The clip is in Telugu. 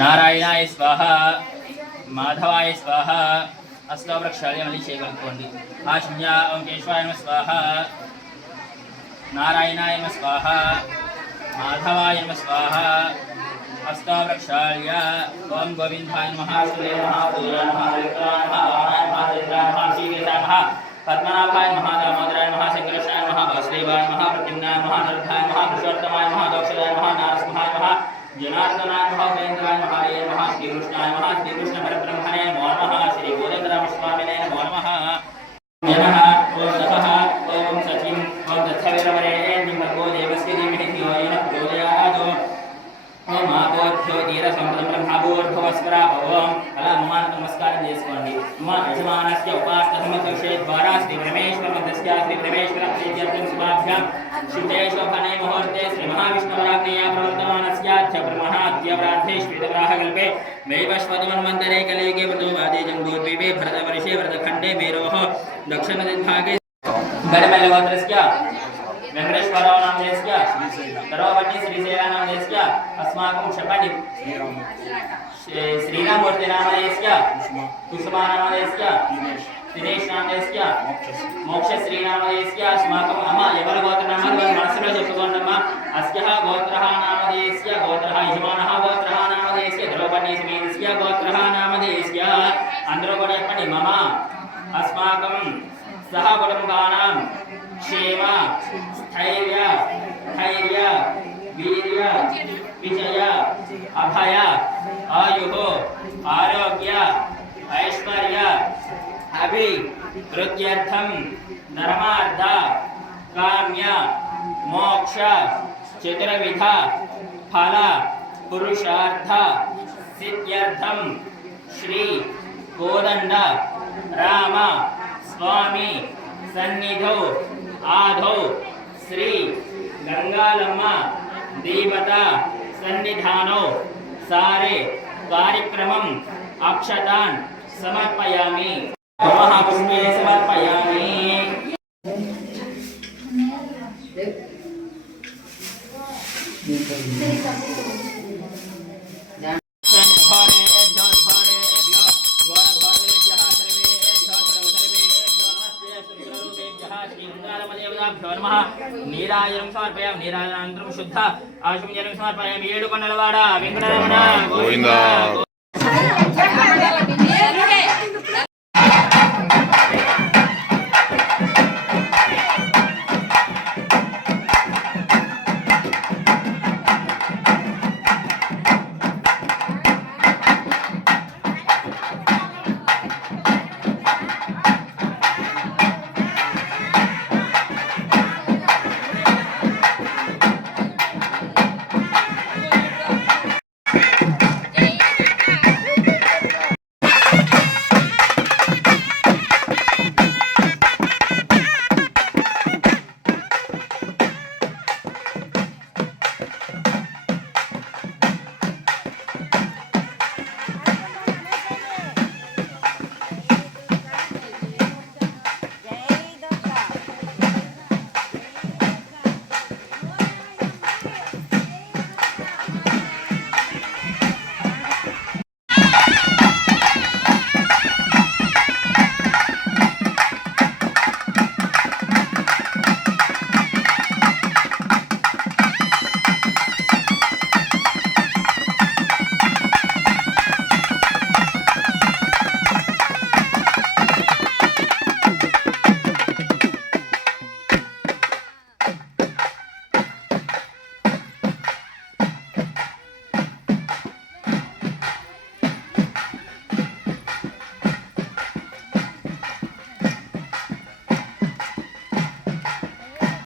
नारायणाय स्वाहा माधवाय स्वाहा अष्टावृक्षालय मళ్ళీ చేయగలుగుకోండి ఆశున్య ఓం కేశవాయ నమః స్వాహా नारायणाय नमः स्वाहा माधवाय नमः स्वाहा अष्टावृक्षालय ओम गोविंदाय नमः श्रीदेव नमः पूज्याय नमः विक्राय नमः वामनाय नमः रुद्राय नमः श्रीकेशाय नमः पद्मनाभाय नमः दामोदराय नमः शंकरशाय नमः वासुदेवाय नमः प्रद्युम्नाय नमः अनिरुद्धाय नमः पुरुषोत्तमाय नमः दक्षिणाय नमः नारसिंहाय नमः जनार्दनाय नमः उपेन्द्राय नमः हरे नमः श्रीकृष्णाय नमः श्रीकृष्ण परब्रह्मणे नमो नमः श्री गोविंदरामस्वामिने नमो नमः नमः ओम नमः ओम सचिं ओम दत्तवीरवरेण्यं भर्गो देवस्य धीमहि धियो यो नः प्रचोदयात् ओम आपोध्यो धीरसंभ्रम ब्रह्मभूर्भुवस्वरा ओम अला हनुमान नमस्कार చేసుకోండి మా యజమానస్య ఉపాసనమతక్షే ద్వారా శ్రీ పరమేశ్వర మంత్రస్య శ్రీ పరమేశ్వర ప్రీత్యర్థం శుభాభ్యాం శుభే శోభనే ముహూర్తే శ్రీ మహావిష్ణురాజ్ఞయా ప్రవర్తమానస్యాధ్య బ్రహ్మణాద్య ప్రార్థే శ్వేతవరాహకల్పే వైవస్వతమన్వంతరే కలియుగే ప్రతోవాదే జంబూద్వీపే भरतवर्षे भरतखण्डे मेरोः दक्षिणदिग्भागे गडमल्लगोत्रस्य वेंकटेश्वरराव नामधेयस्य सर्वपत्नी श्रीशैला नामधेयस्य अस्माकं शपथि श्रीराममूर्ति नामधेयस्य कुसुमा नामधेयस्य दिनेश नामधेयस्य मोक्षश्री नामधेयस्य अस्माकं अम एवर गोत्रनाम मनसुलो చెప్పుకోండమ్మా अस्यः गोत्रः नामधेयस्य गोत्रः यजमानः गोत्रः नामधेयस्य द्रौपदी समेतस्य गोत्रः नामधेयस्य अंदरो కూడా చెప్పండి मम अस्माकं सह कुटुंबानां क्षेम स्थैर्य धैर्य वीर्य विजय अभय आयुः आरोग्य ऐश्वर्य अभिवृद्ध्यर्थं धर्मार्थ काम्य मोक्ष चतुर्विध फल पुरुषार्थ सिद्ध्यर्थं श्री कोदंड राम स्वामी सन्निधौ आधौ श्री गंगालम्मा देवता सन्निधानौ सारे कार्यक्रमं अक्षतान् समर्पयामि महापुष्पे समर्पयामि నీరాజనం సమర్పయామి నీరాజనానంతరం శుద్ధ ఆశుంజనం సమర్పయామి ఏడుకొండలవాడ వెంకటరమణ గోవింద